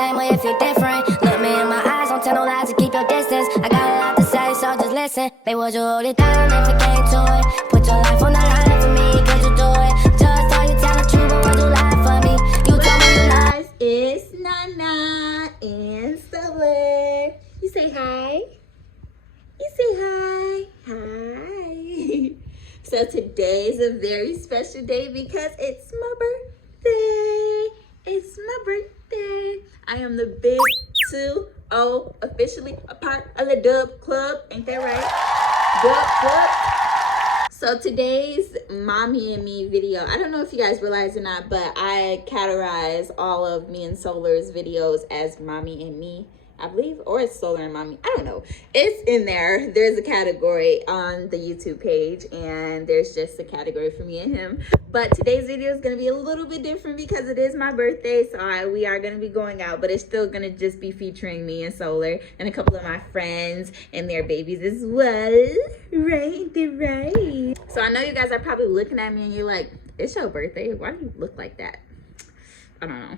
same way if you're different. Look me in my eyes, don't tell no lies to keep your distance. I got a lot to say, so just listen. They would you hold it down if it came to it? Put your life on the line for me, could you do it? Just tell you tell the truth, but would you lie for me? You told me you lied. Guys, it's Nana and Solar. You say hi. You say hi. Hi. So today is a very special day because it's my birthday. It's my birthday. I am the big 2-0, officially a part of the Dub Club. Ain't that right? Dub Club. So today's mommy and me video, I don't know if you guys realize or not, but I categorize all of me and Solar's videos as mommy and me, I believe, or it's Solar and mommy. I don't know. It's in there. There's a category on the YouTube page, and there's just a category for me and him. But today's video is going to be a little bit different because it is my birthday, so we are going to be going out, but it's still going to just be featuring me and Solar and a couple of my friends and their babies as well. Right? They're right. So I know you guys are probably looking at me and you're like, it's your birthday. Why do you look like that? I don't know.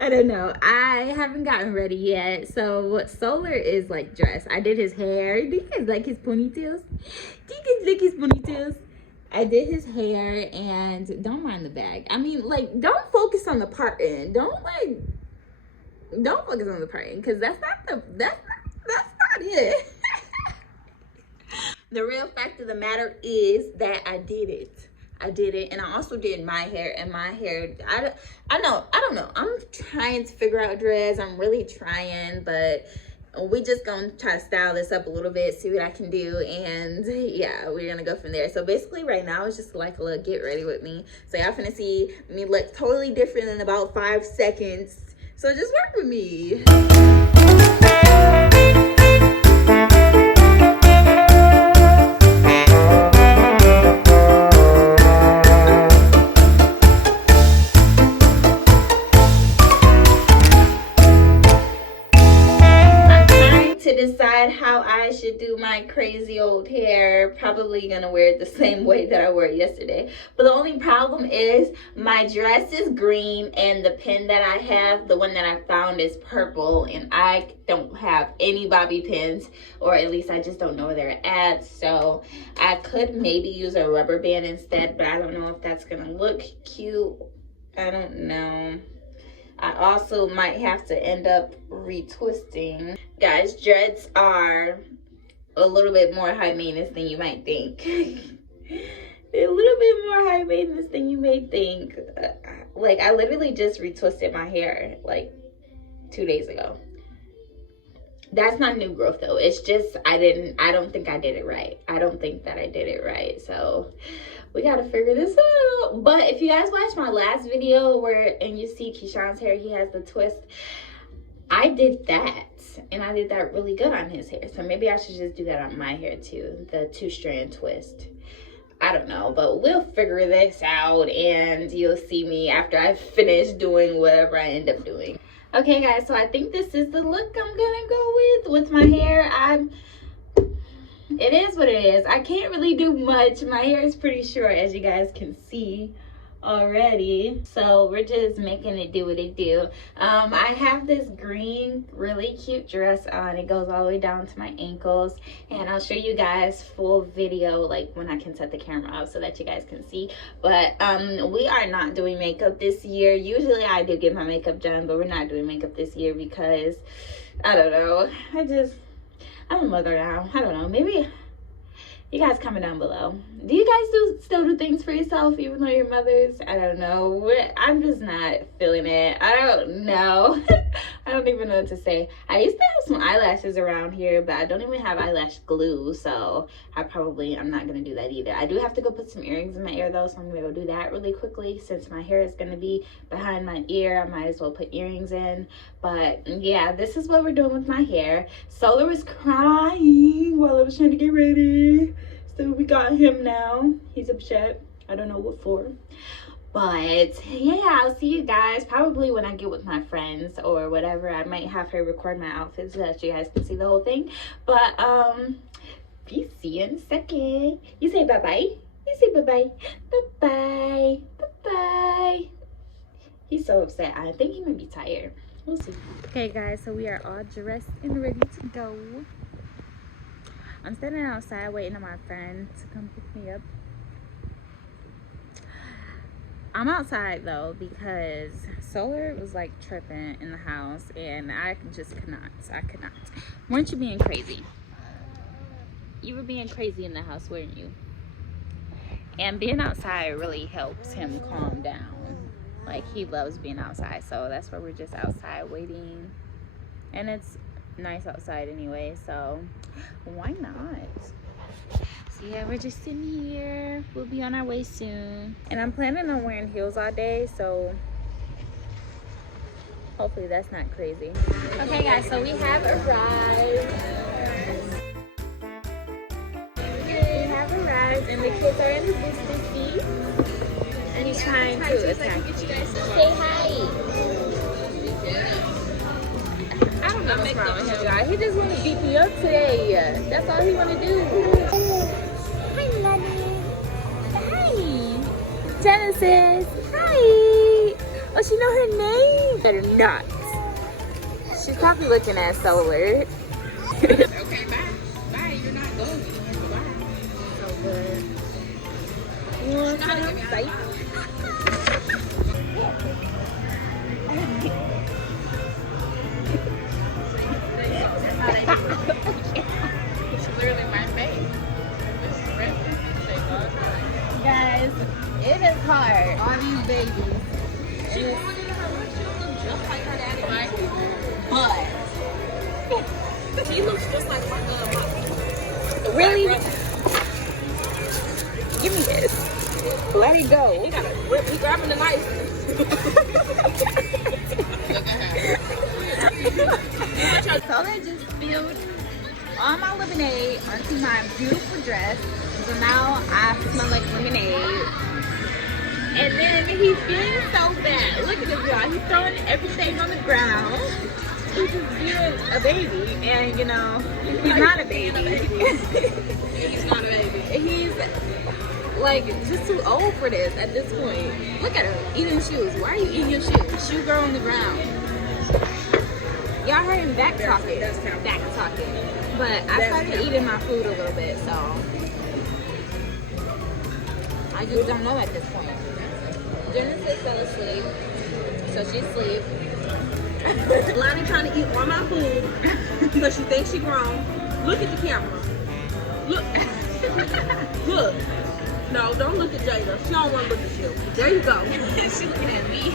I don't know. I haven't gotten ready yet. So what Solar is like dressed. I did his hair. Do you guys like his ponytails? Do you guys like his ponytails? I did his hair, and don't mind the bag. I mean, like, don't focus on the parting. Don't focus on the parting, because that's not it. The real fact of the matter is that I did it. I did it, and I also did my hair, and my hair, I don't know. I'm trying to figure out dress. I'm really trying, but we just gonna try to style this up a little bit, see what I can do, and yeah, we're gonna go from there. So basically right now it's just like a little get ready with me. So y'all finna see me look totally different in about 5 seconds. So just work with me. Decide how I should do my crazy old hair. Probably gonna wear it the same way that I wore it yesterday, but the only problem is my dress is green and the pin that I have, the one that I found, is purple, and I don't have any bobby pins, or at least I just don't know where they're at. So I could maybe use a rubber band instead, but I don't know if that's gonna look cute. I don't know. I also might have to end up retwisting. Guys, dreads are a little bit more high maintenance than you might think. They're a little bit more high maintenance than you may think. Like, I literally just retwisted my hair like 2 days ago. That's not new growth though. It's just I don't think I did it right. I don't think that I did it right. So we gotta figure this out. But if you guys watched my last video and you see Keyshawn's hair, he has the twist. I did that, and I did that really good on his hair. So maybe I should just do that on my hair too, the 2-strand twist. I don't know, but we'll figure this out, and you'll see me after I finish doing whatever I end up doing. Okay guys, so I think this is the look I'm gonna go with my hair. It is what it is. I can't really do much. My hair is pretty short, as you guys can see already. So we're just making it do what it do. I have this green, really cute dress on. It goes all the way down to my ankles. And I'll show you guys full video, like when I can set the camera up so that you guys can see. But we are not doing makeup this year. Usually I do get my makeup done, but we're not doing makeup this year because, I don't know. I'm a mother now. I don't know. Maybe you guys comment down below. Do you guys still do things for yourself even though you're mothers? I don't know. I'm just not feeling it. I don't know. I don't even know what to say. I used to have some eyelashes around here, but I don't even have eyelash glue, so I'm not gonna do that either. I do have to go put some earrings in my ear though, so I'm gonna go do that really quickly. Since my hair is gonna be behind my ear, I might as well put earrings in. But yeah, this is what we're doing with my hair. Solar was crying while I was trying to get ready, so we got him now. He's upset. I don't know what for. But yeah, I'll see you guys probably when I get with my friends or whatever. I might have her record my outfits so that you guys can see the whole thing. But peace. See you in a second. You say bye-bye. You say bye-bye. Bye-bye. Bye-bye. He's so upset. I think he might be tired. We'll see. Okay guys, so we are all dressed and ready to go. I'm standing outside waiting on my friend to come pick me up. I'm outside though because Solar was like tripping in the house and I just could not. Weren't you being crazy? You were being crazy in the house, weren't you? And being outside really helps him calm down. Like, he loves being outside, so that's why we're just outside waiting. And it's nice outside anyway, so why not? So yeah, we're just sitting here. We'll be on our way soon. And I'm planning on wearing heels all day, so hopefully that's not crazy. Okay guys, so we have arrived. And the kids are in the booster seat. And he's trying to attack. Say hi. I don't know what's wrong with him, guys. He just want to beat me up today. That's all he want to do. Hi, Lenny. Hi. Genesis. Hi. Oh, she know her name. Better not. She's probably looking at Solar. Okay, bye. Bye. You're not going. You want to come fight? It's literally my face. Guys, it is hard. All these babies. She look just like her daddy, right? But he looks just like my Really? Give me this. Let it go. He gotta rip. He grabbing the knife. Solar just spilled all my lemonade onto my beautiful dress. So now I smell like lemonade. And then he's being so bad. Look at this guy. He's throwing everything on the ground. He's just being a baby. And you know, he's not a baby. He's not a baby. He's like just too old for this at this point. Look at him eating shoes. Why are you eating your shoes? Shoe girl on the ground. Y'all heard him back talking. But I started eating my food a little bit, so I just don't know at this point. Genesis fell asleep, so she's asleep. Lonnie trying to eat all my food because she thinks she grown. Look at the camera. Look. Look. No, don't look at Jada. She don't want to look at you. There you go. She's looking at me.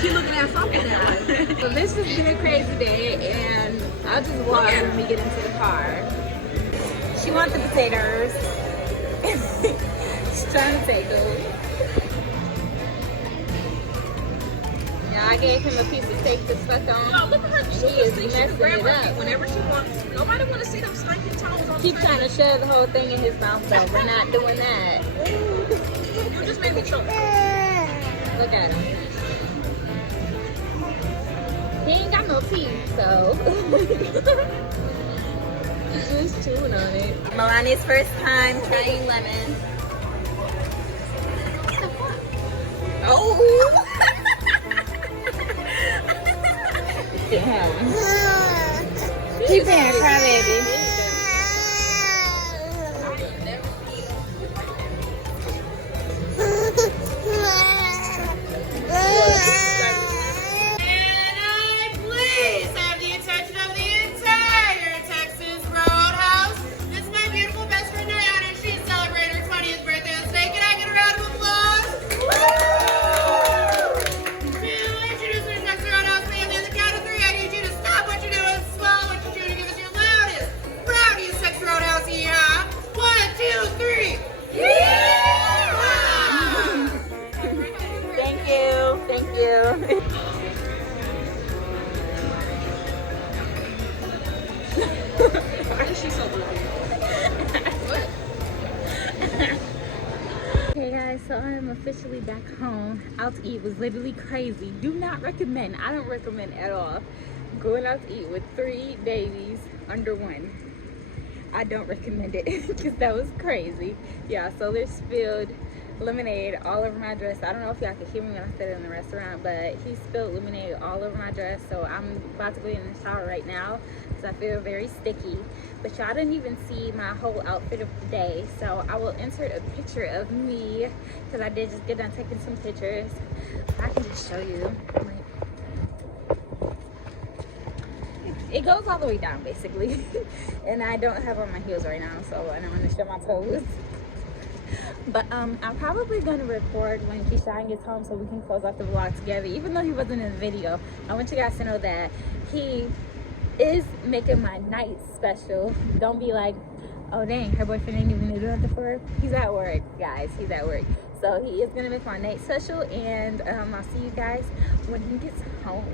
She's looking at something that way. So this has been a crazy day, and I'll just walk when we get into the car. She wants the potatoes. She's trying to take them. Yeah, I gave him a piece of tape to suck on. No, look at her. She is messing it up. Whenever she wants. Nobody want to see them stinking toes on Keep the trying to shove the whole thing in his mouth, though. We're not doing that. You just made me choke. Look at him. He ain't got no teeth, so he's just chewing on it. Milani's first time trying lemon. Oh! Damn. Keep saying crybaby. Why is she so blue? Hey guys, so I am officially back home. Out to eat was literally crazy. Do not recommend. I don't recommend at all going out to eat with 3 babies under 1. I don't recommend it because that was crazy. Yeah, Solar spilled lemonade all over my dress. I don't know if y'all could hear me when I said it in the restaurant, but he spilled lemonade all over my dress. So I'm about to go in the shower right now because I feel very sticky. But y'all didn't even see my whole outfit of the day. So I will insert a picture of me because I did just get done taking some pictures. I can just show you. It goes all the way down basically. And I don't have on my heels right now, so I don't want to show my toes. But I'm probably going to record when Keyta gets home so we can close out the vlog together. Even though he wasn't in the video, I want you guys to know that he is making my night special. Don't be like, oh dang, her boyfriend ain't even do nothing for her. He's at work, guys. He's at work. So he is going to make my night special, and I'll see you guys when he gets home.